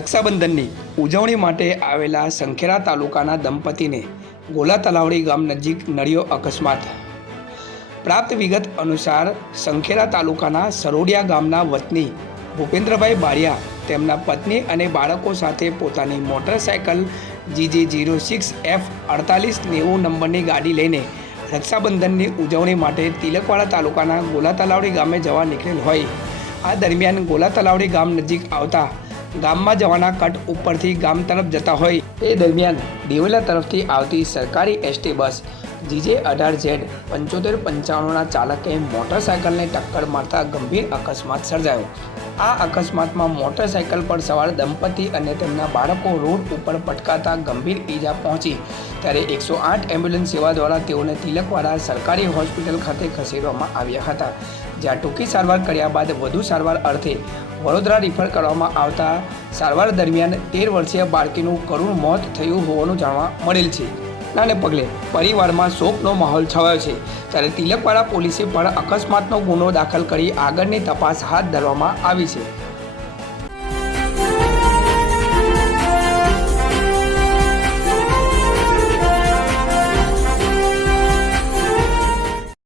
રક્ષાબંધનની ઉજવણી માટે આવેલા સંખેરા તાલુકાના દંપતીને ગોલા તલાવડી ગામ નજીક નડ્યો અકસ્માત. પ્રાપ્ત વિગત અનુસાર સંખેરા તાલુકાના સરોડિયા ગામના વતની ભૂપેન્દ્રભાઈ બારિયા તેમના પત્ની અને બાળકો સાથે પોતાની motorcycle GJ zero six F અડતાલીસ નેવું નંબરની ગાડી લઈને રક્ષાબંધનની ઉજવણી માટે તિલકવાડા તાલુકાના ગોલા તલાવડી ગામે જવા નીકળેલ હોય. આ દરમિયાન ગોલા તલાવડી ગામ નજીક આવતા ગામમાં જવાના કટ ઉપરથી ગામ તરફ જતા હોય. એ દરમિયાન દેવલા તરફથી આવતી સરકારી એસટી બસ જીજે અઢાર ઝેડ પંચોતેર પંચાણુંના ચાલકે મોટરસાયકલને ટક્કર મારતા ગંભીર અકસ્માત સર્જાયો. આ અકસ્માતમાં મોટરસાયકલ પર સવાર દંપતી અને તેમના બાળકો રોડ ઉપર પટકાતા ગંભીર ઈજા પહોંચી. ત્યારે એકસો આઠ એમ્બ્યુલન્સ સેવા દ્વારા તેઓને તિલકવાડા સરકારી હોસ્પિટલ ખાતે ખસેડવામાં આવ્યા હતા. જ્યાં ટૂંકી સારવાર કર્યા બાદ વધુ સારવાર અર્થે વડોદરા રિફર કરવામાં આવતા સારવાર દરમિયાન તેર વર્ષીય બાળકીનું કરુણ મોત થયું હોવાનું જાણવા મળેલ છે. નાને પગલે પરિવારમાં શોકનો માહોલ છવાયો છે. ત્યારે તિલકવાડા પોલીસે પણ અકસ્માતનો ગુનો દાખલ કરી આગળની તપાસ હાથ ધરવામાં આવી છે.